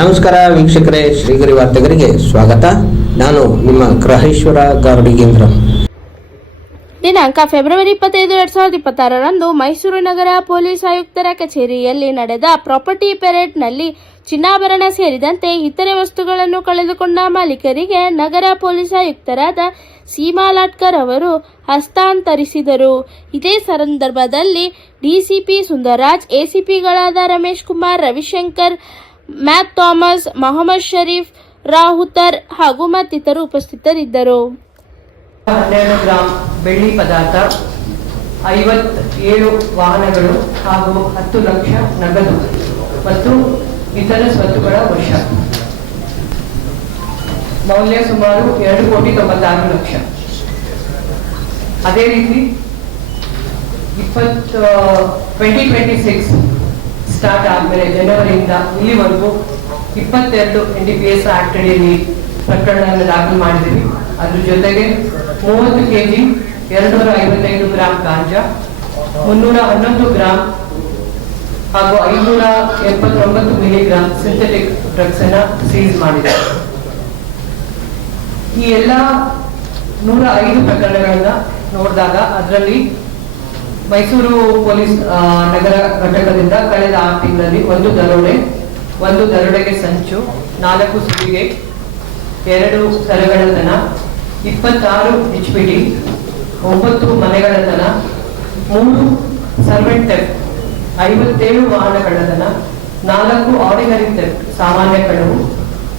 ನಮಸ್ಕಾರ ವೀಕ್ಷಕರೇ, ಶ್ರೀಗರಿ ವಾರ್ತೆಗರಿಗೆ ಸ್ವಾಗತ. ನಾನು ನಿಮ್ಮ ಗ್ರಹೇಶ್ವರ ಗಾರ್ಡಿಗೇಂದ್ರ. ದಿನಾಂಕ ಫೆಬ್ರವರಿ 25, 2026ರಂದು ಮೈಸೂರು ನಗರ ಪೊಲೀಸ್ ಆಯುಕ್ತರ ಕಚೇರಿಯಲ್ಲಿ ನಡೆದ ಪ್ರಾಪರ್ಟಿ ಪೆರೇಡ್ನಲ್ಲಿ ಚಿನ್ನಾಭರಣ ಸೇರಿದಂತೆ ಇತರೆ ವಸ್ತುಗಳನ್ನು ಕಳೆದುಕೊಂಡ ಮಾಲೀಕರಿಗೆ ನಗರ ಪೊಲೀಸ್ ಆಯುಕ್ತರಾದ ಸೀಮಾ ಲಾಟ್ಕರ್ ಅವರು ಹಸ್ತಾಂತರಿಸಿದರು. ಇದೇ ಸಂದರ್ಭದಲ್ಲಿ ಡಿಸಿಪಿ ಸುಂದರರಾಜ್, ಎಸಿಪಿಗಳಾದ ರಮೇಶ್ ಕುಮಾರ್, ರವಿಶಂಕರ್, ಮ್ಯಾಕ್ ಥಾಮಸ್, ಮೊಹಮ್ಮದ್ ಶರೀಫ್, ರಾಹುತರ್ ಹಾಗೂ ಮತ್ತಿತರರು ಉಪಸ್ಥಿತರಿದ್ದರು. 12 ಗ್ರಾಂ ಬೆಳ್ಳಿ ಪದಾರ್ಥ, 57 ವಾಹನಗಳು ಹಾಗೂ 10 ಲಕ್ಷ ನಗದು ಮತ್ತು ಇತರ ಸ್ವತ್ತುಗಳ ವಶ. ಮೌಲ್ಯ ಸುಮಾರು 2,96,00,000. ಅದೇ ರೀತಿ 2026 ಸ್ಟಾರ್ಟ್ ಆದ್ಮೇಲೆ ಜನವರಿಯಿಂದ ಇಲ್ಲಿವರೆಗೂ 22 NDPS ಆಕ್ಟ್ ಅಡಿಯಲ್ಲಿ ಪ್ರಕರಣವನ್ನು ದಾಖಲು ಮಾಡಿದ್ದೀವಿ. ಅದ್ರ ಜೊತೆಗೆ 30 kg 255 ಗ್ರಾಂ ಗಾಂಜಾ, 311 ಗ್ರಾಂ ಹಾಗೂ 579 ಮಿಲಿಗ್ರಾಂ ಸಿಂಥೆಟಿಕ್ ಡ್ರಗ್ಸ್ ಅನ್ನ ಸೀಸ್ ಮಾಡಿದೆ. ಈ ಎಲ್ಲ 105 ಪ್ರಕರಣಗಳನ್ನ ನೋಡಿದಾಗ ಅದರಲ್ಲಿ ಮೈಸೂರು ಪೊಲೀಸ್ ನಗರ ಘಟಕದಿಂದ ಕಳೆದ 6 ತಿಂಗಳಲ್ಲಿ 1 ದರೋಡೆ, 1 ದರೋಡೆಗೆ ಸಂಚು, 4 ಸುಲಿಗೆ, 2 ಸರಗಳತನ, 26 HPD, 9 ಮನೆಗಳತನ, 3 ಸರ್ವೆಂಟ್ ಥೆಫ್ಟ್, 57 ವಾಹನ ಕಳ್ಳತನ, 4 ಆರ್ಡಿನರಿ ಥೆಫ್ಟ್ ಸಾಮಾನ್ಯ ಕಳವು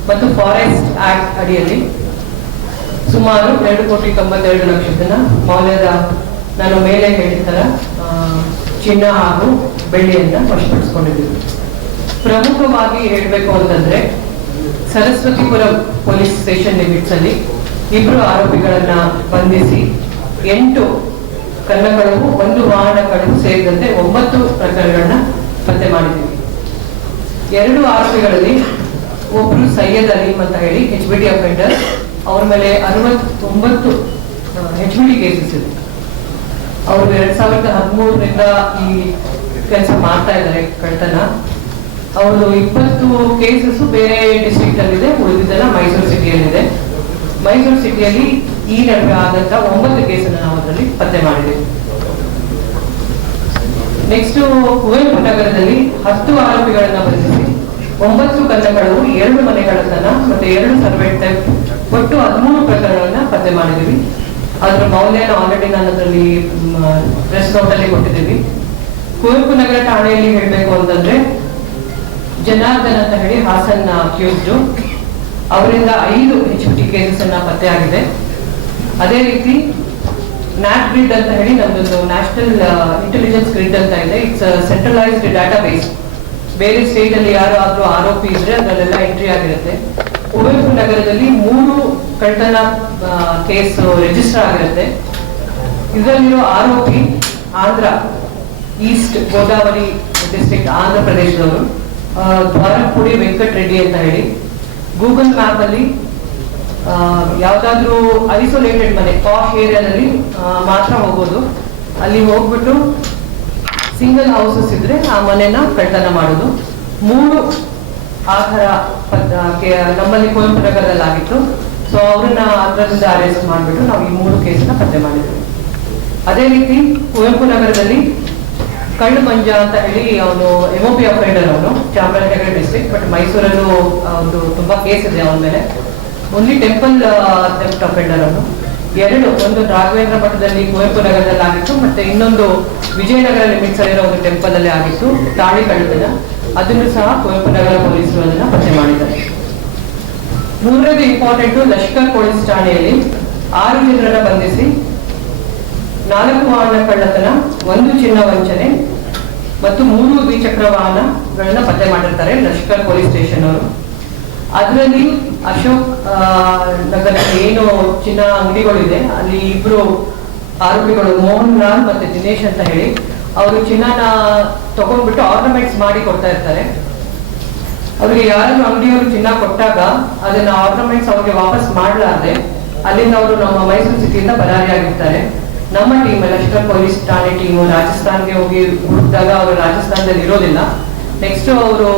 ಮತ್ತು ಫಾರೆಸ್ಟ್ ಆಕ್ಟ್ ಅಡಿಯಲ್ಲಿ ಸುಮಾರು 2,92,00,000 ಮೌಲ್ಯದ ನಾನು ಮೇಲೆ ಹೇಳಿದ ತರ ಚಿನ್ನ ಹಾಗೂ ಬೆಳ್ಳಿಯನ್ನ ವಶಪಡಿಸಿಕೊಂಡಿದ್ದೀವಿ. ಪ್ರಮುಖವಾಗಿ ಹೇಳಬೇಕು ಅಂತಂದ್ರೆ ಸರಸ್ವತಿಪುರಂ ಪೊಲೀಸ್ ಸ್ಟೇಷನ್ ಲಿಮಿಟ್ಸ್ ಅಲ್ಲಿ 2 ಆರೋಪಿಗಳನ್ನ ಬಂಧಿಸಿ 8 ಕಳ್ಳಕಳವು, 1 ವಾಹನ ಕಳವು ಸೇರಿದಂತೆ 9 ಪ್ರಕರಣಗಳನ್ನ ಪತ್ತೆ ಮಾಡಿದ್ದೀವಿ. 2 ಆರೋಪಿಗಳಲ್ಲಿ ಒಬ್ರು ಸೈಯದ್ ಅಲೀಂ ಅಂತ ಹೇಳಿ HBD ಅಫೆಂಡರ್, ಅವ್ರ ಮೇಲೆ 69 HBD ಕೇಸಸ್ ಇದೆ. ಅವರು 2013ರಿಂದ ಈ ಕೆಲಸ ಮಾಡ್ತಾ ಇದ್ದಾರೆ ಕಳ್ತನ. ಅವರು 20 ಕೇಸಸ್ ಬೇರೆ ಡಿಸ್ಟ್ರಿಕ್ಟ್ ಅಲ್ಲಿ ಇದೆ, ಉಳಿದಿದ್ದೆಲ್ಲ ಮೈಸೂರು ಸಿಟಿಯಲ್ಲಿದೆ. ಮೈಸೂರು ಸಿಟಿಯಲ್ಲಿ ಈ ನಡುವೆ ಆದಂತ 9 ಕೇಸನ್ನ ನಾವು ಅದರಲ್ಲಿ ಪತ್ತೆ ಮಾಡಿದ್ದೇವೆ. ನೆಕ್ಸ್ಟ್ ಕುವೆಂಪು ನಗರದಲ್ಲಿ 10 ಆರೋಪಿಗಳನ್ನ ಬಂಧಿಸಿ 9 ಕಳ್ಳಕಳವು, 2 ಮನೆಗಳತನ ಮತ್ತೆ 2 ಸರ್ವೆಂಟ್ ಥೆಫ್ಟ್, ಒಟ್ಟು 13 ಪ್ರಕರಣಗಳನ್ನ ಪತ್ತೆ ಮಾಡಿದ್ದೀವಿ. ಅದರ ಮೌಲ್ಯನ ಆಲ್ರೆಡಿ ನಾನು ಅದರಲ್ಲಿ ಪ್ರೆಸ್ ನೋಟ್ ಅಲ್ಲಿ ಕೊಟ್ಟಿದ್ದೀವಿ. ಕುವೆಂಪು ನಗರ ಠಾಣೆಯಲ್ಲಿ ಹೇಳಬೇಕು ಅಂತಂದ್ರೆ ಜನಾರ್ದನ್ ಅಂತ ಹೇಳಿ ಹಾಸನ್ ಅಕ್ಯೂಸ್ಡ್, ಅವರಿಂದ 5 HPD ಕೇಸಸ್ ಅನ್ನ ಪತ್ತೆ ಆಗಿದೆ. ಅದೇ ರೀತಿ ನ್ಯಾಟ್ ಗ್ರಿಡ್ ಅಂತ ಹೇಳಿ ನಮ್ದೊಂದು ನ್ಯಾಷನಲ್ ಇಂಟೆಲಿಜೆನ್ಸ್ ಗ್ರಿಡ್ ಅಂತ ಇದೆ. It's centralised data base. ಬೇರೆ ಸ್ಟೇಟ್ ಅಲ್ಲಿ ಯಾರಾದ್ರೂ ಆರೋಪಿ ಇದ್ರೆ ಅದರಲ್ಲೆಲ್ಲ ಎಂಟ್ರಿ ಆಗಿರುತ್ತೆ. ಕುವೆಂಪು ನಗರದಲ್ಲಿ 3 ಕಳ್ತನ ಕೇಸ್ ರಿಜಿಸ್ಟರ್ ಆಗಿರುತ್ತೆ. ಇದರಲ್ಲಿರೋ ಆರೋಪಿ ಆಂಧ್ರ ಈಸ್ಟ್ ಗೋದಾವರಿ ಡಿಸ್ಟ್ರಿಕ್ಟ್, ಆಂಧ್ರ ಪ್ರದೇಶದವರು, ದ್ವಾರಪುಡಿ ವೆಂಕಟ್ ರೆಡ್ಡಿ ಅಂತ ಹೇಳಿ. ಗೂಗಲ್ ಮ್ಯಾಪ್ ಅಲ್ಲಿ ಯಾವ್ದಾದ್ರು ಐಸೋಲೇಟೆಡ್ ಮನೆ, ಪಾಶ್ ಏರಿಯಾದಲ್ಲಿ ಮಾತ್ರ ಹೋಗೋದು. ಅಲ್ಲಿ ಹೋಗ್ಬಿಟ್ಟು ಸಿಂಗಲ್ ಹೌಸಸ್ ಇದ್ರೆ ಆ ಮನೆನ ಕಳ್ತನ ಮಾಡೋದು. 3 ಆ ತರ ನಮ್ಮಲ್ಲಿ ಕುವೆಂಪು ನಗರದಲ್ಲಿ ಆಗಿತ್ತು. ಸೊ ಅವ್ರನ್ನ ಆಂಧ್ರದಿಂದ ಅರೆಸ್ಟ್ ಮಾಡಿಬಿಟ್ಟು ನಾವು ಈ 3 ಕೇಸನ್ನ ಪತ್ತೆ ಮಾಡಿದ್ವಿ. ಅದೇ ರೀತಿ ಕುವೆಂಪು ನಗರದಲ್ಲಿ ಕಳ್ಳು ಮಂಜ ಅಂತ ಹೇಳಿ ಅವನು MOP ಅಫೆಂಡರ್, ಅವನು ಚಾಮರಾಜನಗರ ಡಿಸ್ಟ್ರಿಕ್ಟ್, ಬಟ್ ಮೈಸೂರಲ್ಲೂ ಒಂದು ತುಂಬಾ ಕೇಸ್ ಇದೆ ಅವನ ಮೇಲೆ. ಓನ್ಲಿ ಟೆಂಪಲ್ ಥೆಫ್ಟ್ ಅಫೆಂಡರ್ ಅವನು. 2, ಒಂದು ರಾಘವೇಂದ್ರ ಮಠದಲ್ಲಿ ಕುವೆಂಪು ನಗರದಲ್ಲಿ ಆಗಿತ್ತು, ಮತ್ತೆ ಇನ್ನೊಂದು ವಿಜಯನಗರ ಲಿಮಿಟ್ಸ್ ಅಲ್ಲಿರೋ ಒಂದು ಟೆಂಪಲ್ ಅಲ್ಲಿ ಆಗಿತ್ತು ತಾಳಿ ಕಳ್ಳತನ. ಅದನ್ನು ಸಹ ಕುವೆಂಪು ನಗರ ಪೊಲೀಸರು ಅದನ್ನ ಪತ್ತೆ ಮಾಡಿದ್ದಾರೆ. 3ನೇದು ಇಂಪಾರ್ಟೆಂಟ್, ಲಷ್ಕರ್ ಪೊಲೀಸ್ ಠಾಣೆಯಲ್ಲಿ 6 ಜನರನ್ನ ಬಂಧಿಸಿ 4 ವಾಹನ ಕಳ್ಳತನ, 1 ಚಿನ್ನ ವಂಚನೆ ಮತ್ತು 3 ದ್ವಿಚಕ್ರ ವಾಹನಗಳನ್ನ ಪತ್ತೆ ಮಾಡಿರ್ತಾರೆ ಲಷ್ಕರ್ ಪೊಲೀಸ್ ಸ್ಟೇಷನ್ ಅವರು. ಅದರಲ್ಲಿ ಅಶೋಕ್ ನಗರದಲ್ಲಿ ಏನು ಚಿನ್ನ ಅಂಗಡಿಗಳಿದೆ ಅಲ್ಲಿ 2 ಆರೋಪಿಗಳು, ಮೋಹನ್ ಲಾಲ್ ಮತ್ತೆ ದಿನೇಶ್ ಅಂತ ಹೇಳಿ, ಅವರು ಚಿನ್ನನ ತಗೊಂಡ್ಬಿಟ್ಟು ಆರ್ನಮೆಂಟ್ಸ್ ಮಾಡಿ ಕೊಡ್ತಾ ಇರ್ತಾರೆ. ಅವ್ರಿಗೆ ಯಾರಾದ್ರೂ ಅಂಗಡಿಯವರು ಚಿನ್ನ ಕೊಟ್ಟಾಗ ಅದನ್ನ ಆರ್ನಮೆಂಟ್ಸ್ ಅವ್ರಿಗೆ ವಾಪಸ್ ಮಾಡಲಾರ್ದೆ ಅಲ್ಲಿಂದ ಅವರು ನಮ್ಮ ಮೈಸೂರು ಸಿಟಿಯಿಂದ ಪರಾರಿಯಾಗಿರ್ತಾರೆ. ನಮ್ಮ ಟೀಮ್ ಲಷ್ಕರ್ ಪೊಲೀಸ್ ಠಾಣೆ ಟೀಮು ರಾಜಸ್ಥಾನ್ಗೆ ಹೋಗಿ ಹುಡುಕಿದಾಗ ಅವರು ರಾಜಸ್ಥಾನದಲ್ಲಿ ಇರೋದಿಲ್ಲ. ನೆಕ್ಸ್ಟ್ ಅವರು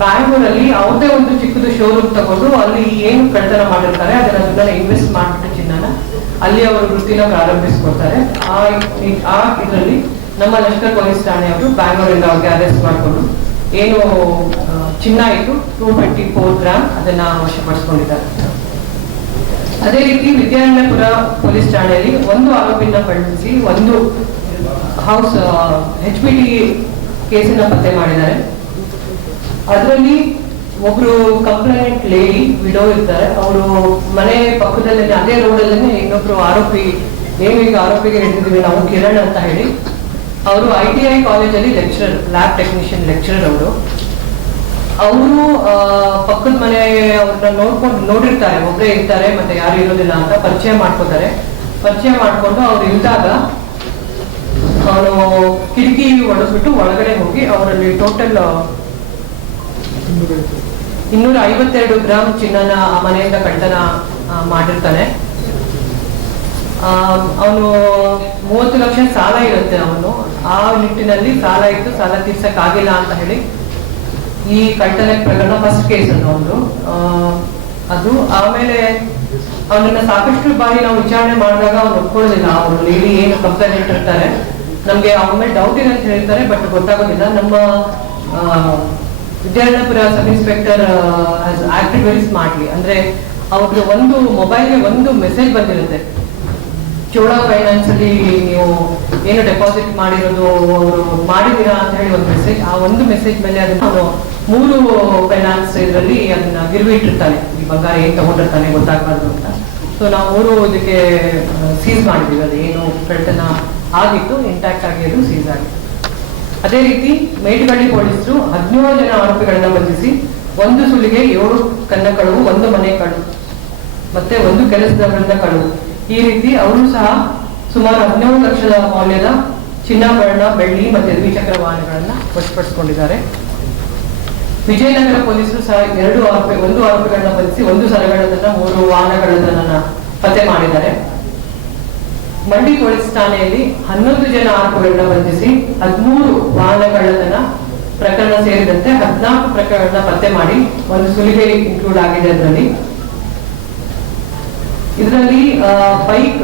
ಬ್ಯಾಂಗ್ಳೂರಲ್ಲಿ ಅವ್ರದೇ ಒಂದು ಚಿಕ್ಕದು ಶೋರೂಮ್ ತಗೊಂಡು ಅಲ್ಲಿ ಏನು ಕಳ್ತನ ಮಾಡಿರ್ತಾರೆ ಅದನ್ನ ಇನ್ವೆಸ್ಟ್ ಮಾಡಿಬಿಟ್ಟು ಚಿನ್ನನ ಅಲ್ಲಿ ಅವರು ವೃತ್ತಿನ ಪ್ರಾರಂಭಿಸ್ಕೊಡ್ತಾರೆ. ಆ ಇದರಲ್ಲಿ ನಮ್ಮ ಲಷ್ಕರ್ ಪೊಲೀಸ್ ಠಾಣೆಯವರು ಬ್ಯಾಂಗ್ಳೂರಿಂದ ಅವ್ರಿಗೆ ಅರೆಸ್ಟ್ ಮಾಡಿಕೊಂಡು ಏನು ಚಿನ್ನ ಇತ್ತು 224 ಗ್ರಾಮ್ ಅದನ್ನ ವಶಪಡಿಸ್ಕೊಂಡಿದ್ದಾರೆ. ಅದೇ ರೀತಿ ವಿದ್ಯಾರಣ್ಯಪುರ ಪೊಲೀಸ್ ಠಾಣೆಯಲ್ಲಿ ಒಂದು ಆರೋಪಿನ ಬಂಧಿಸಿ ಒಂದು ಹೌಸ್ HPT ಕೇಸನ್ನ ಪತ್ತೆ ಮಾಡಿದ್ದಾರೆ. ಅದರಲ್ಲಿ ಒಬ್ರು ಕಂಪ್ಲೇಂಟ್ ಲೇಡಿ ವಿಡೋ ಇರ್ತಾರೆ. ಅವರು ಮನೆ ಪಕ್ಕದಲ್ಲೇ ಅದೇ ರೋಡಲ್ಲೇ ಇನ್ನೊಬ್ರು ಆರೋಪಿ, ಏನು ಈಗ ಆರೋಪಿಗೆ ಹಿಡಿದಿದ್ದೀವಿ ನಾವು ಕಿರಣ್ ಅಂತ ಹೇಳಿ, ಅವರು ITI ಕಾಲೇಜಲ್ಲಿ ಲೆಕ್ಚರರ್, ಲ್ಯಾಬ್ ಟೆಕ್ನಿಷಿಯನ್ ಲೆಕ್ಚರರ್. ಅವರು ಪಕ್ಕದ ಮನೆ ಅವ್ರನ್ನ ನೋಡಿರ್ತಾರೆ, ಒಬ್ಬರೇ ಇರ್ತಾರೆ ಮತ್ತೆ ಯಾರು ಇರೋದಿಲ್ಲ ಅಂತ ಪರಿಚಯ ಮಾಡ್ಕೊಂಡು ಅವ್ರು ಇಲ್ದಾಗ ಅವನು ಕಿಟಕಿ ಒಡೆದ್ಬಿಟ್ಟು ಒಳಗಡೆ ಹೋಗಿ ಅವರಲ್ಲಿ ಟೋಟಲ್ 252 ಗ್ರಾಮ್ ಚಿನ್ನನ ಆ ಮನೆಯಿಂದ ಕಳ್ತನ ಮಾಡಿರ್ತಾನೆ. ಅವನು 30 ಲಕ್ಷ ಸಾಲ ಇರುತ್ತೆ. ಅವನು ಆ ನಿಟ್ಟಿನಲ್ಲಿ ಸಾಲ ಇತ್ತು, ಸಾಲ ತೀರ್ಸಕ್ ಆಗಿಲ್ಲ ಅಂತ ಹೇಳಿ ಈ ಕಳ್ತನ ಪ್ರಕರಣ ಫಸ್ಟ್ ಕೇಸ್ ಅದು. ಅದು ಆಮೇಲೆ ಅವನನ್ನ ಸಾಕಷ್ಟು ಬಾರಿ ನಾವು ವಿಚಾರಣೆ ಮಾಡಿದಾಗ ಅವ್ನು ಒಪ್ಕೊಳ್ಳೋದಿಲ್ಲ. ಅವರು ಲೇಡಿ ಏನು ಕಂಪ್ಲೇಂಟ್ ಇಟ್ಟಿರ್ತಾರೆ, ನಮ್ಗೆ ಅವನ ಮೇಲೆ ಡೌಟ್ ಇದೆ ಅಂತ ಹೇಳ್ತಾರೆ, ಬಟ್ ಗೊತ್ತಾಗೋದಿಲ್ಲ. ನಮ್ಮ Vidyaranyapura sub inspector acted very smartly. ಅಂದ್ರೆ ಅವ್ರಿಗೆ ಒಂದು ಮೊಬೈಲ್ಗೆ ಒಂದು ಮೆಸೇಜ್ ಬಂದಿರುತ್ತೆ, ಚೋಳಾ ಫೈನಾನ್ಸ್ ಅಲ್ಲಿ ನೀವು ಏನು ಡೆಪಾಸಿಟ್ ಮಾಡಿರೋದು ಅವರು ಮಾಡಿದೀರಾ ಅಂತ ಹೇಳಿ ಒಂದು ಮೆಸೇಜ್. ಆ ಒಂದು ಮೆಸೇಜ್ ಮೇಲೆ ಅದನ್ನು 3 ಫೈನಾನ್ಸ್ ಇದರಲ್ಲಿ ಅದನ್ನ ಗಿರ್ವಿ ಇಟ್ಟಿರ್ತಾನೆ, ಈ ಬಂಗಾರ ಏನ್ ತಗೊಂಡಿರ್ತಾನೆ ಗೊತ್ತಾಗಬಾರ್ದು ಅಂತ. ಸೊ ನಾವು 3 ಇದಕ್ಕೆ ಸೀಸ್ ಮಾಡಿದೀವಿ. ಅದು ಏನು ಕಳ್ತನ ಆಗಿತ್ತು ಇಂಟ್ಯಾಕ್ಟ್ ಆಗಿ ಅದು ಸೀಸ್ ಆಗಿತ್ತು. ಅದೇ ರೀತಿ ಮೇಟಗಳ್ಳಿ ಪೊಲೀಸರು 17 ಜನ ಆರೋಪಿಗಳನ್ನ ಬಂಧಿಸಿ 1 ಸುಲಿಗೆ, 7 ಕನ್ನ ಕಳುವು, 1 ಮನೆ ಕಳುವು ಮತ್ತೆ 1 ಕೆಲಸದವರಿಂದ ಕಳುವು, ಈ ರೀತಿ ಅವರು ಸಹ ಸುಮಾರು 17 ಲಕ್ಷದ ಮೌಲ್ಯದ ಚಿನ್ನಾಭರಣ, ಬೆಳ್ಳಿ ಮತ್ತೆ ದ್ವಿಚಕ್ರ ವಾಹನಗಳನ್ನ ವಶಪಡಿಸಿಕೊಂಡಿದ್ದಾರೆ. ವಿಜಯನಗರ ಪೊಲೀಸರು ಸಹ 1 ಆರೋಪಿಗಳನ್ನ ಬಂಧಿಸಿ 1 ಸರಗಳನ್ನ 3 ವಾಹನಗಳನ್ನ ಪತ್ತೆ ಮಾಡಿದ್ದಾರೆ. ಮಂಡಿ ಪೊಲೀಸ್ ಠಾಣೆಯಲ್ಲಿ 11 ಜನ ಆರೋಪಿಗಳನ್ನ ಬಂಧಿಸಿ 13 ವಾಹನಗಳನ್ನ ಪ್ರಕರಣ ಸೇರಿದಂತೆ 14 ಪ್ರಕರಣ ಪತ್ತೆ ಮಾಡಿ 1 ಸುಲಿಗೆ ಇನ್ಕ್ಲೂಡ್ ಆಗಿದೆ. ಇದರಲ್ಲಿ ಬೈಕ್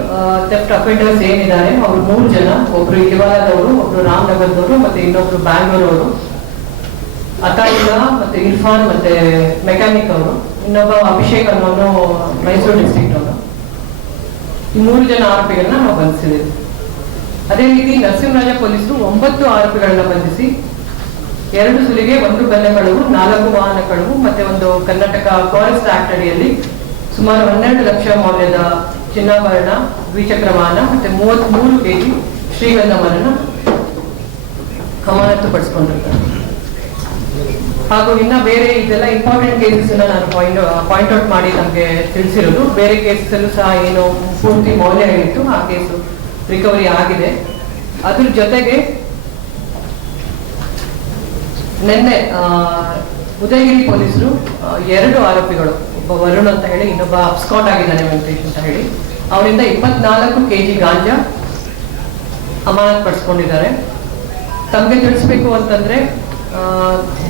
ಥೆಫ್ಟ್ ಅಫೆಂಡರ್ಸ್ ಏನಿದ್ದಾರೆ ಅವರು 3 ಜನ, ಒಬ್ರು ಇಲಿವಾಲದವರು, ಒಬ್ರು ರಾಮನಗರದವರು ಮತ್ತೆ ಇನ್ನೊಬ್ರು ಬ್ಯಾಂಗ್ಳೂರವರು, ಅತಾಯಿಲ್ಲಾ ಮತ್ತೆ ಇರ್ಫಾನ್ ಮತ್ತೆ ಮೆಕ್ಯಾನಿಕ್ ಅವರು, ಇನ್ನೊಬ್ಬ ಅಭಿಷೇಕ್ ಅನ್ನೋನು ಮೈಸೂರು ಡಿಸ್ಟ್ರಿಕ್ಟ್ ಅವನು. ಈ 3 ಜನ ಆರೋಪಿಗಳನ್ನ ನಾವು ಬಂಧಿಸಿದ್ದೇವೆ. ಅದೇ ರೀತಿ ನರಸಿಂಹರಾಜ ಪೊಲೀಸರು 9 ಆರೋಪಿಗಳನ್ನ ಬಂಧಿಸಿ 2 ಸುಲಿಗೆ, 1 ಬೆಲ್ಲ ಕಳುವು, 4 ವಾಹನ ಕಳುವು ಮತ್ತೆ 1 ಕರ್ನಾಟಕ ಫಾರೆಸ್ಟ್ ಆಕ್ಟ್ ಅಡಿಯಲ್ಲಿ ಸುಮಾರು 12 ಲಕ್ಷ ಮೌಲ್ಯದ ಚಿನ್ನಾಭರಣ, ದ್ವಿಚಕ್ರ ವಾಹನ ಮತ್ತೆ 33 kg ಶ್ರೀಗಂಧವನ್ನ ಅಮಾನತು ಪಡಿಸಿಕೊಂಡಿರ್ತಾರೆ. ಹಾಗೂ ಇನ್ನ ಬೇರೆ ಇದೆಲ್ಲ ಇಂಪಾರ್ಟೆಂಟ್ ಕೇಸಸ್ ನಾನು ಪಾಯಿಂಟ್ ಔಟ್ ಮಾಡಿ ನಮ್ಗೆ ತಿಳಿಸಿರೋದು. ಬೇರೆ ಕೇಸಸ್ ಅಲ್ಲೂ ಸಹ ಏನು ಪೂರ್ತಿ ಮೌಲ್ಯ ಇತ್ತು ಆ ಕೇಸು ರಿಕವರಿ ಆಗಿದೆ. ಅದ್ರ ಜೊತೆಗೆ ನಿನ್ನೆ ಉದಯಗಿರಿ ಪೊಲೀಸರು 2 ಆರೋಪಿಗಳು, ಒಬ್ಬ ವರುಣ್ ಅಂತ ಹೇಳಿ, ಇನ್ನೊಬ್ಬ ಅಬ್ಸ್ಕಾಂಡ್ ಆಗಿದ್ದಾನೆ ವೆಂಕಟೇಶ್ ಅಂತ ಹೇಳಿ, ಅವರಿಂದ 24 kg ಗಾಂಜಾ ಅಮಾನತ್ ಪಡಿಸ್ಕೊಂಡಿದ್ದಾರೆ. ತಮಗೆ ತಿಳಿಸ್ಬೇಕು ಅಂತಂದ್ರೆ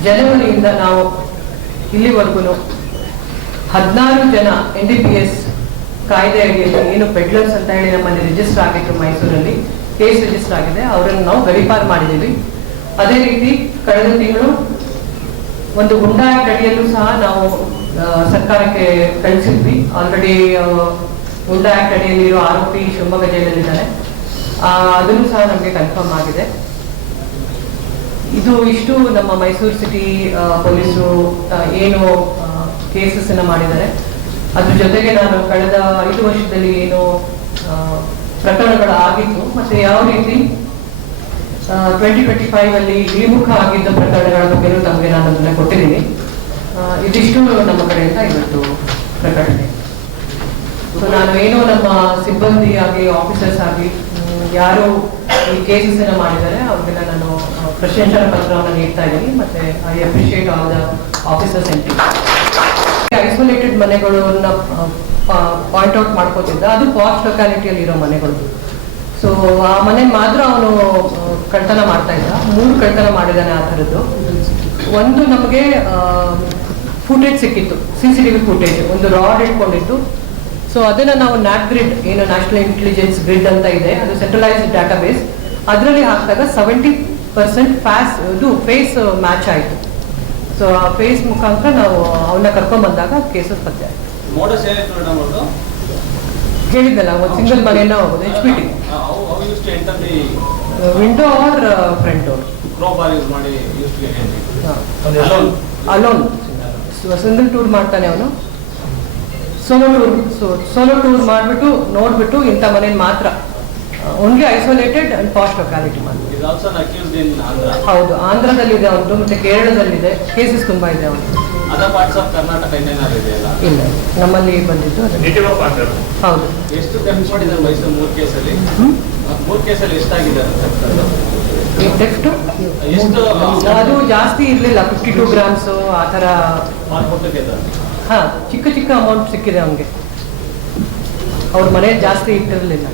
ಜನವರಿಯಿಂದ ನಾವು ಇಲ್ಲಿವರೆಗೂ 16 ಜನ NDPS ಕಾಯ್ದೆ ಅಡಿಯಲ್ಲಿ ಏನು ಪೆಡ್ಲರ್ಸ್ ಅಂತ ಹೇಳಿ ನಮ್ಮಲ್ಲಿ ರಿಜಿಸ್ಟರ್ ಆಗಿತ್ತು, ಮೈಸೂರಲ್ಲಿ ಕೇಸ್ ರಿಜಿಸ್ಟರ್ ಆಗಿದೆ, ಅವರನ್ನು ನಾವು ವೆರಿಫೈ ಮಾಡಿದ್ದೀವಿ. ಅದೇ ರೀತಿ ಕಳೆದ ತಿಂಗಳು ಒಂದು ಗುಂಡಾ ಆಕ್ಟ್ ಅಡಿಯಲ್ಲೂ ಸಹ ನಾವು ಸರ್ಕಾರಕ್ಕೆ ಕಳಿಸಿದ್ವಿ. ಆಲ್ರೆಡಿ ಗುಂಡಾ ಆಕ್ಟ್ ಅಡಿಯಲ್ಲಿರೋ ಆರೋಪಿ ಶಿವಮೊಗ್ಗ ಜೈಲಲ್ಲಿದ್ದಾನೆ, ಅದನ್ನು ಸಹ ನಮಗೆ ಕನ್ಫರ್ಮ್ ಆಗಿದೆ. ಇಷ್ಟು ನಮ್ಮ ಮೈಸೂರು ಸಿಟಿ ಪೊಲೀಸರು ಏನು ಕೇಸಸ್ ಮಾಡಿದ್ದಾರೆ. ಅದ್ರ ಜೊತೆಗೆ ನಾನು ಕಳೆದ 5 ವರ್ಷದಲ್ಲಿ ಏನು ಪ್ರಕರಣಗಳು ಆಗಿತ್ತು ಮತ್ತೆ ಯಾವ ರೀತಿ 2025 ಅಲ್ಲಿ ಇಳಿಮುಖ ಆಗಿದ್ದ ಪ್ರಕರಣಗಳ ಬಗ್ಗೆ ತಮಗೆ ನಾನು ಅದನ್ನ ಕೊಟ್ಟಿದ್ದೀನಿ. ಇದಿಷ್ಟು ನಮ್ಮ ಕಡೆಯಿಂದ ಇವತ್ತು ಪ್ರಕಟಣೆ. ಸೊ ನಾನು ಏನು ನಮ್ಮ ಸಿಬ್ಬಂದಿ ಆಗಿ ಆಫೀಸರ್ಸ್ ಆಗಿ ಯಾರು ಈ ಕೇಸಸ್ ಮಾಡಿದ್ದಾರೆ ಅವ್ರಿಗೆಲ್ಲ ನಾನು ಪ್ರಶಂಸಾ ಪತ್ರವನ್ನು ನೀಡ್ತಾ ಇದ್ದೀನಿ. ಮತ್ತೆ I appreciate all the officers and isolated ಮನೆಗಳನ್ನ ಪಾಯಿಂಟ್ ಔಟ್ ಮಾಡ್ಕೋತಿದ್ದ, ಅದು ಪಾಸ್ಟ್ ಲೊಕ್ಯಾಲಿಟಿಯಲ್ಲಿ ಇರೋ ಮನೆಗಳು. ಸೊ ಆ ಮನೆ ಮಾತ್ರ ಅವನು ಕಳ್ತನ ಮಾಡ್ತಾ ಇದ್ದ, 3 ಕಳ್ತನ ಮಾಡಿದ್ದಾನೆ ಆ ಥರದ್ದು. ಒಂದು ನಮಗೆ ಫುಟೇಜ್ ಸಿಕ್ಕಿತ್ತು, CCTV ಫುಟೇಜ್, ಒಂದು ರಾಡ್ ಇಟ್ಕೊಂಡಿತ್ತು. ಸೊ ಅದನ್ನ ನಾವು ನ್ಯಾಪ್ ಗ್ರಿಡ್, ಏನು ನ್ಯಾಷನಲ್ ಇಂಟೆಲಿಜೆನ್ಸ್ ಗ್ರಿಡ್ ಅಂತ ಇದೆ, ಅದು ಸೆಂಟ್ರಲೈಸ್ಡ್ ಡಾಟಾಬೇಸ್, ಅದರಲ್ಲಿ ಹಾಕಿದಾಗ 70% ಫೇಸ್ ಮ್ಯಾಚ್ ಆಯಿತು. ಸೊ ಆ ಫೇಸ್ ಮುಖಾಂತರ ನಾವು ಅವನ್ನ ಕರ್ಕೊಂಡ್ ಬಂದಾಗ ಕೇಸಸ್ ಪತ್ತೆ ಆಯಿತು. ಹೇಳಿದ್ದಲ್ಲ, ಒಂದು ಸಿಂಗಲ್ ಮನೆಯನ್ನ ಹೋಗೋದು, HPT window or front door alone. Single tour ಮಾಡ್ತಾನೆ ಅವನು, ಸೋಲೋ ಟೂರ್ ಮಾಡಿಬಿಟ್ಟು ನೋಡ್ಬಿಟ್ಟು ಇಂಥ ಮನೆ ಮಾತ್ರ, only isolated and past locality ಮಾತ್ರ. ಹೌದು, ಆಂಧ್ರದಲ್ಲಿದೆ ಅವನು, ಮತ್ತೆ ಕೇರಳದಲ್ಲಿದೆ, ಕೇಸಸ್ ತುಂಬಾ ಇದೆ ಅವನು. ಇಲ್ಲ, ನಮ್ಮಲ್ಲಿ ಬಂದಿದ್ದು ಹೌದು. ಥೆಫ್ಟ್ ಅದು ಜಾಸ್ತಿ ಇರಲಿಲ್ಲ, 52 ಗ್ರಾಮ್ಸ್ ಆ ಥರ. ಹಾ, ಚಿಕ್ಕ ಚಿಕ್ಕ ಅಮೌಂಟ್ ಸಿಕ್ಕಿದೆ ಅವನಿಗೆ, ಅವ್ರ ಮನೆ ಜಾಸ್ತಿ ಇಟ್ಟಿರಲಿಲ್ಲ.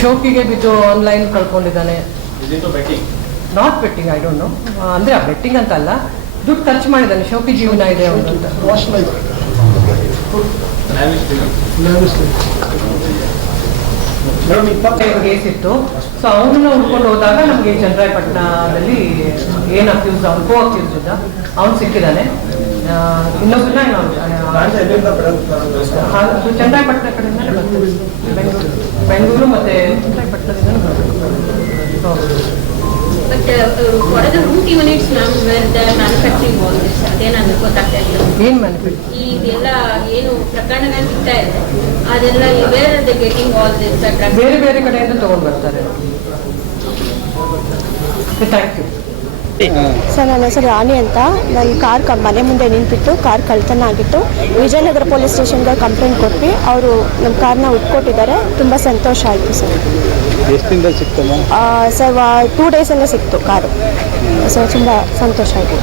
ಶೋಕಿಗೆ ಬಿದ್ದು ಆನ್ಲೈನ್ ಕಳ್ಕೊಂಡಿದ್ದಾನೆ. Not betting, I don't know, ಅಂದ್ರೆ ಬೆಟ್ಟಿಂಗ್ ಅಂತ ಅಲ್ಲ, ದುಡ್ಡು ಖರ್ಚು ಮಾಡಿದ್ದಾನೆ. ಶೋಕಿ ಜೀವನ ಇದೆ ಅವನು ಅಂತ ಕೇಸ್ ಇತ್ತು. ಸೊ ಅವನನ್ನ ಹುಡ್ಕೊಂಡು ಹೋದಾಗ ನಮ್ಗೆ ಚನ್ನರಾಯಪಟ್ಟಣದಲ್ಲಿ ಏನ್ ಅಕ್ಯೂಸ್, ಅವ್ನು ಕೋ ಅಕ್ಯೂಸ್ ಇದ್ದ, ಅವ್ನು ಸಿಕ್ಕಿದ್ದಾನೆ. ಇನ್ನೊಬ್ಬನ ಚನ್ನರಾಯಪಟ್ಟಣ ಕಡೆಯಿಂದಾನೆ ಬರ್ತದೆ, ಬೆಂಗಳೂರು ಮತ್ತೆ ಚನ್ನರಾಯಪಟ್ಟಣದಿಂದ ಬರ್ತದೆ. But what are the route units, ma'am, where they are manufacturing all this? ಅದೇನಾದ್ರು ಗೊತ್ತಾಗ್ತಾ ಇಲ್ಲ. ಏನ್ ಮ್ಯಾನುಫ್ಯಾಕ್ಚರ್? ಇದೆಲ್ಲ ಏನು ಪ್ರಕರಣಗಳು ಸಿಗ್ತಾ ಇದೆ, ಅದೆಲ್ಲ where are they getting all this? ಬೇರೆ ಬೇರೆ ಕಡೆಯಿಂದ ತಗೊಂಡು ಬರ್ತಾರೆ. Thank you. ಸರ್, ನನ್ನ ಹೆಸರು ರಾಣಿ ಅಂತ. ನನ್ನ ಕಾರ್ ಮನೆ ಮುಂದೆ ನಿಂತಿತ್ತು, ಕಾರ್ ಕಳ್ತನ ಆಗಿತ್ತು. ವಿಜಯನಗರ ಪೊಲೀಸ್ ಸ್ಟೇಷನ್ಗೆ ಕಂಪ್ಲೇಂಟ್ ಕೊಟ್ವಿ, ಅವರು ನಮ್ಮ ಕಾರ್ನ ಉಟ್ಕೊಟ್ಟಿದ್ದಾರೆ. ತುಂಬ ಸಂತೋಷ ಆಯಿತು ಸರ್. ಎಷ್ಟಿಂದ ಸಿಕ್ತಮ್ಮ ಸರ್? 2 ಡೇಸಲ್ಲೇ ಸಿಕ್ತು ಕಾರು. ಸೊ ತುಂಬ ಸಂತೋಷ ಆಯಿತು.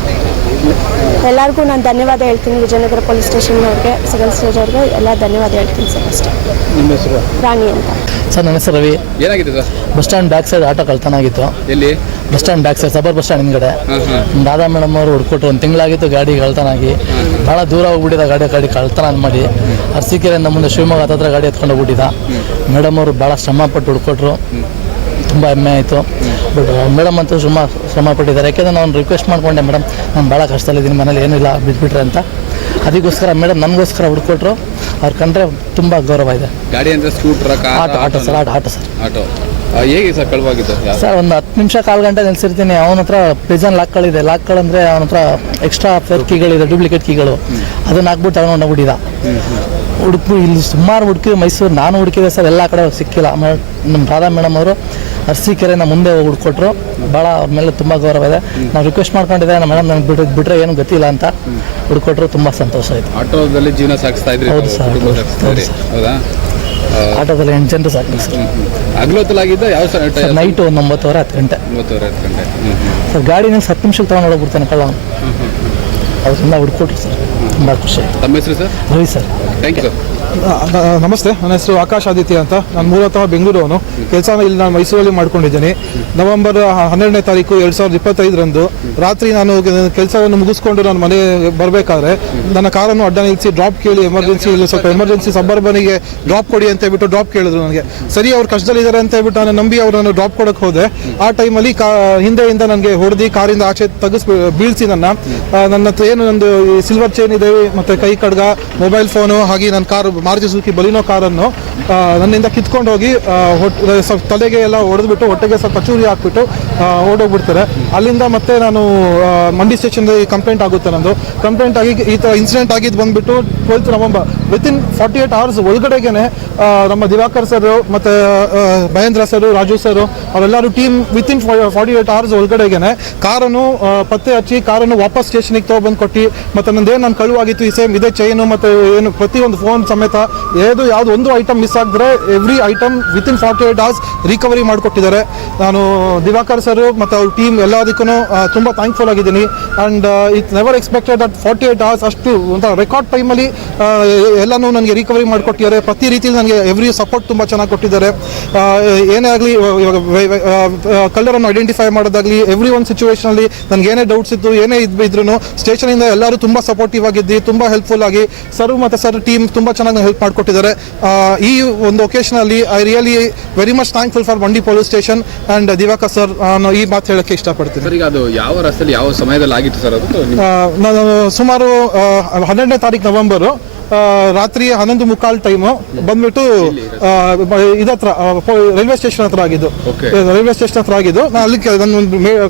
ಎಲ್ಲರಿಗೂ ನಾನು ಧನ್ಯವಾದ ಹೇಳ್ತೀನಿ, ವಿಜಯನಗರ ಪೊಲೀಸ್ ಸ್ಟೇಷನ್ನವ್ರಿಗೆ, ಸೆಕೆಂಡ್ ಸ್ಟೇಜ್ ಅವ್ರಿಗೆ ಎಲ್ಲ ಧನ್ಯವಾದ ಹೇಳ್ತೀನಿ ಸರ್. ಅಷ್ಟೇ. ನಿಮ್ಮ ಹೆಸರು? ರಾಣಿ ಅಂತ ಸರ್. ನನ್ನ ಹೆಸರು ರವಿ. ಏನಾಗಿದೆ sir? Bus stand back side auto ಕಳ್ತನ ಆಗಿತ್ತು. ಎಲ್ಲಿ? ಬಸ್ ಸ್ಟ್ಯಾಂಡ್ ಬ್ಯಾಕ್ ಸೈಡ್, ಸಬರ್ ಬಸ್ ಸ್ಟ್ಯಾಂಡ್ ಹಿಂದ್ಗಡೆ. ದಾದಾ ಮೇಡಮ್ ಅವರು ಹುಡ್ಕೊಟ್ರು, 1 ತಿಂಗಳಾಗಿತ್ತು ಗಾಡಿ ಕಳ್ತನ ಆಗಿ. ಭಾಳ ದೂರ ಹೋಗ್ಬಿಟ್ಟಿದ್ದ ಗಾಡಿ ಕಳ್ತನ ಮಾಡಿ. ಅರಸೀಕೆರೆಯಿಂದ ಮುಂದೆ ಶಿವಮೊಗ್ಗ ಹತ್ರ ಗಾಡಿ ಎತ್ಕೊಂಡು ಹೋಗ್ಬಿಟ್ಟಿದ್ದ. ಮೇಡಮ್ ಅವರು ಭಾಳ ಶ್ರಮಪಟ್ಟು ಹುಡ್ಕೊಟ್ರು, ತುಂಬ ಹೆಮ್ಮೆ ಆಯಿತು. ಬಟ್ ಮೇಡಮ್ ಅಂತೂ ಶ್ರಮ ಪಟ್ಟಿದ್ದಾರೆ. ಯಾಕೆಂದರೆ ನಾನು ರಿಕ್ವೆಸ್ಟ್ ಮಾಡ್ಕೊಂಡೆ, ಮೇಡಮ್ ನಾನು ಭಾಳ ಕಷ್ಟದಲ್ಲಿದ್ದೀನಿ, ಮನೇಲಿ ಏನೂ ಇಲ್ಲ, ಬಿಟ್ಬಿಟ್ರೆ ಅಂತ. ಅದಕ್ಕೋಸ್ಕರ ಮೇಡಮ್ ನನಗೋಸ್ಕರ ಹುಡ್ಕೊಟ್ರು. ಅವ್ರು ಕಂಡ್ರೆ ತುಂಬ ಗೌರವ ಇದೆ. ಗಾಡಿ ಅಂದರೆ ಸ್ಕೂಟ್ರ? Auto sir. ಆಟೋ ಹೇಗೆ ಸರ್ ಕಳುವಾಗಿದ್ದು? ಸರ್, ಒಂದು 10 ನಿಮಿಷ 1/4 ಗಂಟೆ ನಿಲ್ಸಿರ್ತೀನಿ. ಅವನ ಹತ್ರ ಪ್ರಿಸನ್ ಲಾಕ್ಗಳಿದೆ. ಲಾಕ್ಗಳಂದರೆ ಅವನ ಹತ್ರ ಎಕ್ಸ್ಟ್ರಾ ಫೇರ್ ಕೀಗಳಿದೆ, ಡೂಪ್ಲಿಕೇಟ್ ಕೀಗಳು. ಅದನ್ನು ಹಾಕ್ಬಿಟ್ಟು ತಗೊಂಡು ಹೋಗ್ಬಿಟ್ಟಿದ್ದ. ಇಲ್ಲಿ ಸುಮಾರು ಹುಡುಕಿದ್ರು, ಮೈಸೂರು ನಾನು ಹುಡುಕಿದೆ ಸರ್, ಎಲ್ಲ ಕಡೆ ಸಿಕ್ಕಿಲ್ಲ. ನಮ್ಮ ರಾಧಾ ಮೇಡಮ್ ಅವರು ಅರಸೀಕೆರೆನ ಮುಂದೆ ಹೋಗಿ ಹುಡ್ಕೊಟ್ರು. ಭಾಳ ಅವ್ರ ಮೇಲೆ ತುಂಬ ಗೌರವ ಇದೆ. ನಾವು ರಿಕ್ವೆಸ್ಟ್ ಮಾಡ್ಕೊಂಡಿದ್ದೆ, ನಮ್ಮ ಮೇಡಮ್ ನನಗೆ ಬಿಟ್ಟರೆ ಏನು ಗೊತ್ತಿಲ್ಲ ಅಂತ ಹುಡ್ಕೊಟ್ರು. ತುಂಬ ಸಂತೋಷ ಆಯಿತು. ಆಟೋದಲ್ಲಿ ಜೀವನ ಸಾಗಿಸ್ತಾ ಇದ್ರಿ? ಹೌದು ಸರ್. ಹೌದಾ? ಆಟೋದಲ್ಲಿ 8 ಜನರು ಸಾಕು ಸರ್. ಹಗಲೊತ್ತಲಾಗಿದ್ದ? ಯಾವ ಸರ್? ನೈಟು ಒಂದು 9:30 10 ಗಂಟೆ. 9:30 10 ಗಂಟೆ ಸರ್. ಗಾಡಿನ 10 ನಿಮಿಷಕ್ಕೆ ತಗೊಂಡು ಹೋಗ್ಬಿಡ್ತಾನೆ ಕಳ್ಳ. ಅವ್ರನ್ನ ಹುಡ್ಕೊಟ್ರು ಸರ್, ತುಂಬ ಖುಷಿ. ತಮ್ಮ ಹೆಸರು sir? Ravi sir. Thank you sir. ನಮಸ್ತೆ, ನನ್ನ ಹೆಸರು ಆಕಾಶ್ ಆದಿತ್ಯ ಅಂತ. ನಾನು ಮೂಲತಃ ಬೆಂಗಳೂರವನು. ಕೆಲಸನ ಇಲ್ಲಿ ನಾನು ಮೈಸೂರಲ್ಲಿ ಮಾಡ್ಕೊಂಡಿದ್ದೀನಿ. ನವೆಂಬರ್ 12ನೇ ತಾರೀಕು 2025ರಂದು ರಾತ್ರಿ ನಾನು ಕೆಲಸವನ್ನು ಮುಗಿಸ್ಕೊಂಡು ನಾನು ಮನೆಗೆ ಬರಬೇಕಾದ್ರೆ ನನ್ನ ಕಾರನ್ನು ಅಡ್ಡ ನಿಲ್ಲಿಸಿ ಡ್ರಾಪ್ ಕೇಳಿ, ಸ್ವಲ್ಪ ಎಮರ್ಜೆನ್ಸಿ ಸಬ್ಬರ್ಬನಿಗೆ ಡ್ರಾಪ್ ಕೊಡಿ ಅಂತ ಹೇಳ್ಬಿಟ್ಟು ಡ್ರಾಪ್ ಕೇಳಿದ್ರು ನನಗೆ. ಸರಿ, ಅವ್ರು ಕಷ್ಟದಲ್ಲಿದ್ದಾರೆ ಅಂತ ಹೇಳ್ಬಿಟ್ಟು ನಾನು ನಂಬಿ ಅವ್ರನ್ನು ಡ್ರಾಪ್ ಕೊಡೋಕೆ ಹೋದೆ. ಆ ಟೈಮಲ್ಲಿ ಹಿಂದೆಯಿಂದ ನನಗೆ ಹೊಡೆದು ಕಾರಿಂದ ಆಚೆ ಬೀಳಿಸಿ ನನ್ನ ಹತ್ರ ಏನು ನಂದು ಸಿಲ್ವರ್ ಚೈನ್ ಇದೆ, ಮತ್ತು ಕೈ ಕಡ್ಗ, ಮೊಬೈಲ್ ಫೋನು, ಹಾಗೆ ನನ್ನ ಕಾರ್ ಮಾರುತಿ ಸುಜುಕಿ ಬಲಿನೋ ಕಾರನ್ನು ನನ್ನಿಂದ ಕಿತ್ಕೊಂಡು ಹೋಗಿ ತಲೆಗೆ ಎಲ್ಲ ಹೊಡೆದ್ಬಿಟ್ಟು ಹೊಟ್ಟೆಗೆ ಸ್ವಲ್ಪ ಚೂರಿ ಹಾಕ್ಬಿಟ್ಟು ಓಡೋಗ್ಬಿಡ್ತಾರೆ. ಅಲ್ಲಿಂದ ಮತ್ತೆ ನಾನು ಮಂಡಿ ಸ್ಟೇಷನ್ಗೆ ಕಂಪ್ಲೇಂಟ್ ಆಗುತ್ತೆ. ನಂದು ಕಂಪ್ಲೇಂಟ್ ಆಗಿ ಈ ಥರ ಇನ್ಸಿಡೆಂಟ್ ಆಗಿದ್ದು ಬಂದುಬಿಟ್ಟು 12th ನವೆಂಬರ್. ವಿತಿನ್ 48 hours ಒಳಗಡೆಗೇನೆ ನಮ್ಮ ದಿವಾಕರ್ ಸರ್ ಮತ್ತು ಮಹೇಂದ್ರ ಸರ್, ರಾಜು ಸರ್ ಅವರೆಲ್ಲರೂ ಟೀಮ್ ವಿತಿನ್ 48 hours ಒಳಗಡೆಗೇನೆ ಕಾರನ್ನು ಪತ್ತೆ ಹಚ್ಚಿ ಕಾರನ್ನು ವಾಪಸ್ ಸ್ಟೇಷನಿಗೆ ತೊಗೊಬಂದು ಕೊಟ್ಟು, ಮತ್ತು ನಂದೇನು ನಾನು ಕಳುವಾಗಿತ್ತು ಈ ಸೇಮ್ ಇದೇ ಚೈನು ಮತ್ತು ಏನು ಪ್ರತಿಯೊಂದು ಫೋನ್ ಸಮೇತ ಯಾವುದು ಒಂದು ಐಟಮ್ ಮಿಸ್ ಆಗಿದ್ರೆ every item within 48 hours recovery ಮಾಡಿಕೊಟ್ಟಿದ್ದಾರೆ. ನಾನು ದಿವಾಕರ್ ಸರ್ ಮತ್ತು ಅವ್ರ ಟೀಮ್ ಎಲ್ಲದಕ್ಕೂ ತುಂಬ ಥ್ಯಾಂಕ್ಫುಲ್ ಆಗಿದ್ದೀನಿ. And it's never expected that 48 hours ಅಷ್ಟು ಒಂಥರ ರೆಕಾರ್ಡ್ ಟೈಮಲ್ಲಿ ಎಲ್ಲನೂ ನನಗೆ ರಿಕವರಿ ಮಾಡಿಕೊಟ್ಟಿದ್ದಾರೆ. ಪ್ರತಿ ರೀತಿಯಲ್ಲಿ ನನಗೆ ಎವ್ರಿ ಸಪೋರ್ಟ್ ತುಂಬ ಚೆನ್ನಾಗಿ ಕೊಟ್ಟಿದ್ದಾರೆ. ಏನೇ ಆಗಲಿ ಇವಾಗ ಕಳ್ಳರನ್ನು ಐಡೆಂಟಿಫೈ ಮಾಡೋದಾಗಲಿ ಎವ್ರಿ ಒಂದು ಸಿಚುವೇಷನಲ್ಲಿ ನನಗೆ ಏನೇ ಡೌಟ್ಸ್ ಇತ್ತು ಏನೇ ಇದ್ರೂ ಸ್ಟೇಷನಿಂದ ಎಲ್ಲರೂ ತುಂಬ ಸಪೋರ್ಟಿವ್ ಆಗಿದ್ದು ತುಂಬ ಹೆಲ್ಪ್ಫುಲ್ ಆಗಿ ಸರ್ ಮತ್ತು ಸರ್ ಟೀಮ್ ತುಂಬ ಚೆನ್ನಾಗಿ ಹೆಲ್ಪ್ ಮಾಡಿಕೊಟ್ಟಿದ್ದಾರೆ. ಈ ಒಂದು ಒಕೇಶನಲ್ಲಿ I really very much thankful for Mandi police station and Divakar sir. ನಾನು ಈ ಮಾತು ಹೇಳೋಕ್ಕೆ ಇಷ್ಟಪಡ್ತೀನಿ. ಸರ್, ಈಗ ಅದು ಯಾವ ರಸ್ತೆಯಲ್ಲಿ ಯಾವ ಸಮಯದಲ್ಲಿ ಆಗಿತ್ತು ಸರ್ ಅದು? ನಾನು ಸುಮಾರು 12ನೇ ತಾರೀಕು ನವೆಂಬರು ರಾತ್ರಿ 11:15 ಟೈಮು ಬಂದ್ಬಿಟ್ಟು ಇದತ್ರ ರೈಲ್ವೆ ಸ್ಟೇಷನ್ ಹತ್ರ ಆಗಿದ್ದು. ರೈಲ್ವೆ ಸ್ಟೇಷನ್ ಹತ್ರ ಆಗಿದ್ದು. ನಾನು ಅಲ್ಲಿ ನನ್ನ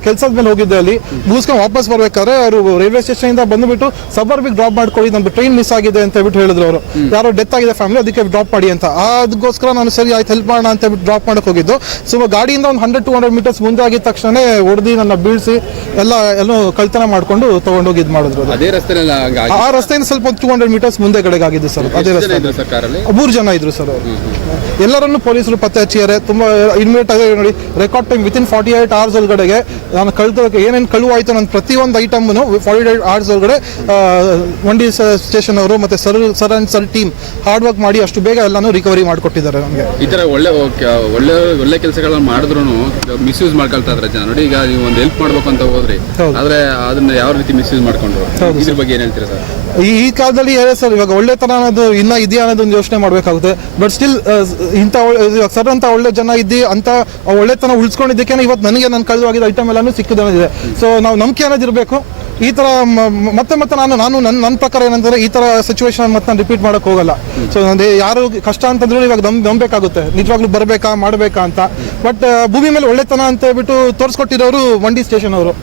ಕೆಲಸದ ಮೇಲೆ ಹೋಗಿದ್ದೆ. ಅಲ್ಲಿ ಮುಗಿಸ್ಕೊಂಡು ವಾಪಸ್ ಬರ್ಬೇಕಾದ್ರೆ ಅವರು ರೈಲ್ವೆ ಸ್ಟೇಷನ್ ಇಂದ ಬಂದ್ಬಿಟ್ಟು ಸಬರ್ಬಿಗೆ ಡ್ರಾಪ್ ಮಾಡ್ಕೊಳ್ಳಿ, ನಮ್ದು ಟ್ರೈನ್ ಮಿಸ್ ಆಗಿದೆ ಅಂತ ಹೇಳ್ಬಿಟ್ಟು ಹೇಳಿದ್ರು. ಅವರು ಯಾರೋ ಡೆತ್ ಆಗಿದೆ ಫ್ಯಾಮಿಲಿ, ಅದಕ್ಕೆ ಡ್ರಾಪ್ ಮಾಡಿ ಅಂತ. ಅದಕ್ಕೋಸ್ಕರ ನಾನು ಸರಿ ಆಯ್ತು ಹೆಲ್ಪ್ ಮಾಡೋಣ ಅಂತ ಹೇಳ್ಬಿಟ್ಟು ಡ್ರಾಪ್ ಮಾಡಕ್ಕೆ ಹೋಗಿದ್ದು. ಸೊ ಗಾಡಿಯಿಂದ ಒಂದು 100-200 ಮೀಟರ್ಸ್ ಮುಂದೆ ಆಗಿದ ತಕ್ಷಣ ಹೊಡೆದು ನನ್ನ ಬೀಳಿಸಿ ಎಲ್ಲೋ ಕಳ್ತನ ಮಾಡ್ಕೊಂಡು ತಗೊಂಡೋಗಿ ಇದು ಮಾಡಿದ್ರು. ಅದೇ ರಸ್ತೆಯಲ್ಲಿ ಆ ರಸ್ತೆಯಿಂದ ಸ್ವಲ್ಪ 200 ಮೀಟರ್ಸ್ ಮುಂದೆ ಕಡೆಗೆ ಆಗಿದ್ದು ಸರ್. ಅದೇ ರಸ್ತೆ 3 ಜನ ಇದ್ರು ಸರ್. ಅವರು ಎಲ್ಲರನ್ನು ಪೊಲೀಸರು ಪತ್ತೆ ಹಚ್ಚಿದ್ದಾರೆ. ತುಂಬಾ ಇನ್ಮೇಟ್ ಆಗಿ ನೋಡಿ, ರೆಕಾರ್ಡ್ ಟೈಮ್ ವಿತಿನ್ 48 hours ಒಳಗಡೆಗೆ ನಾನು ಏನೇನು ಕಳುವು ಆಯ್ತು ನನ್ನ ಪ್ರತಿಯೊಂದು ಐಟಮ್ನು 48 hours ಒಳಗಡೆ ಮಂಡಿ ಸ್ಟೇಷನ್ ಅವರು ಮತ್ತೆ sir and sir team hard work ಮಾಡಿ ಅಷ್ಟು ಬೇಗ ಎಲ್ಲಾನು ರಿಕವರಿ ಮಾಡಿಕೊಟ್ಟಿದ್ದಾರೆ ನಮಗೆ. ಈ ತರ ಒಳ್ಳೆ ಕೆಲಸಗಳನ್ನ ಮಾಡಿದ್ರು ಮಿಸ್ಯೂಸ್ ಮಾಡ್ಕೊಳ್ತಾ ಇದ್ದಾರೆ ಜನ. ನೋಡಿ, ಈಗ ನೀವು ಒಂದು ಹೆಲ್ಪ್ ಮಾಡ್ಬೇಕು ಅಂತ ಹೋದ್ರಿ, ಆದ್ರೆ ಅದನ್ನ ಯಾವ ರೀತಿ ಮಿಸ್ಯೂಸ್ ಮಾಡ್ಕೊಂಡ್ರು, ಇದ್ರ ಬಗ್ಗೆ ಏನ್ ಹೇಳ್ತೀರಾ ಸರ್? ಈ ಕಾಲದಲ್ಲಿ ಸರ್ ಇವಾಗ ಒಳ್ಳೆತನ ಅನ್ನೋದು ಇನ್ನ ಇದೆಯಾ ಅನ್ನೋದೊಂದು ಯೋಚನೆ ಮಾಡಬೇಕಾಗುತ್ತೆ. ಬಟ್ ಸ್ಟಿಲ್ ಇಂಥ ಸರ್ ಅಂತ ಒಳ್ಳೆ ಜನ ಇದ್ದು ಅಂತ ಒಳ್ಳೆತನ ಉಳಿಸ್ಕೊಂಡಿದ್ದಕ್ಕೆ ಇವತ್ತು ನನಗೆ ನನ್ನ ಕಳೆದೋಗಿದ್ದ ಐಟಮ್ ಎಲ್ಲಾನು ಸಿಕ್ಕಿದೆ. ಸೊ ನಾವು ನಂಬಿಕೆ ಅನ್ನೋದು ಇರಬೇಕು. ಈ ಥರ ಮತ್ತೆ ನಾನು ನನ್ನ ಪ್ರಕಾರ ಏನಂದ್ರೆ ಈ ಥರ ಸಿಚುವೇಶನ್ ಮತ್ತೆ ನಾನು ರಿಪೀಟ್ ಮಾಡೋಕೆ ಹೋಗಲ್ಲ. ಸೊ ಅಂದರೆ ಯಾರು ಕಷ್ಟ ಅಂತಂದ್ರೂ ಇವಾಗ ನಂಬಬೇಕಾಗುತ್ತೆ, ನಿಜವಾಗ್ಲೂ ಬರಬೇಕಾ ಮಾಡಬೇಕಾ ಅಂತ. ಬಟ್ ಭೂಮಿ ಮೇಲೆ ಒಳ್ಳೆತನ ಅಂತ ಹೇಳ್ಬಿಟ್ಟು ತೋರಿಸ್ಕೊಟ್ಟಿರೋರು ಮಂಡಿ ಸ್ಟೇಷನ್ ಅವರು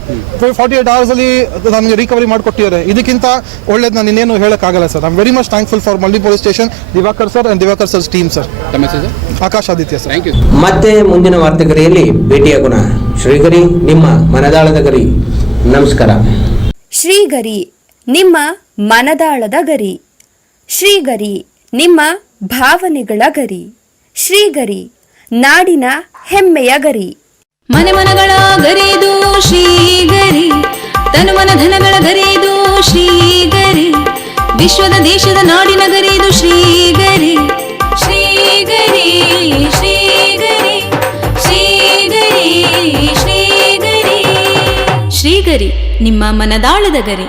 48 hours ನನಗೆ ರಿಕವರಿ ಮಾಡಿಕೊಟ್ಟಿದ್ದಾರೆ. ಇದಕ್ಕಿಂತ ಒಳ್ಳೇದು ನಾನು ಇನ್ನೇನು ಹೇಳೋಕ್ಕಾಗಲ್ಲ sir. I am very much thankful for Mandi police station, Divakar sir and Divakar sir team sir. Akash Aditya sir. Thank you. ಮತ್ತೆ ಮುಂದಿನ ವಾರ್ತೆಗರಿಯಲ್ಲಿ ಭೇಟಿಯಾಗೋಣ. ಶ್ರೀಗರಿ, ನಿಮ್ಮ ಮನದಾಳದ ಗರಿ. ನಮಸ್ಕಾರ. ಶ್ರೀಗರಿ, ನಿಮ್ಮ ಮನದಾಳದ ಗರಿ. ಶ್ರೀಗರಿ, ನಿಮ್ಮ ಭಾವನೆಗಳ ಗರಿ. ಶ್ರೀಗರಿ, ನಾಡಿನ ಹೆಮ್ಮೆಯ ಗರಿ. ಮನಗಳ ಗರಿದು ಶ್ರೀಗರಿ, ತನುಮನ ಧನಗಳ ಗರಿದು ಶ್ರೀಗರಿ, ವಿಶ್ವದ ದೇಶದ ನಾಡಿನ ಗರಿದು ಶ್ರೀಗರಿ. ಶ್ರೀಗರಿ ಶ್ರೀಗರಿ ಶ್ರೀಗರಿ ಶ್ರೀಗರಿ ಶ್ರೀಗರಿ, ನಿಮ್ಮ ಮನದಾಳದ ಗರಿ.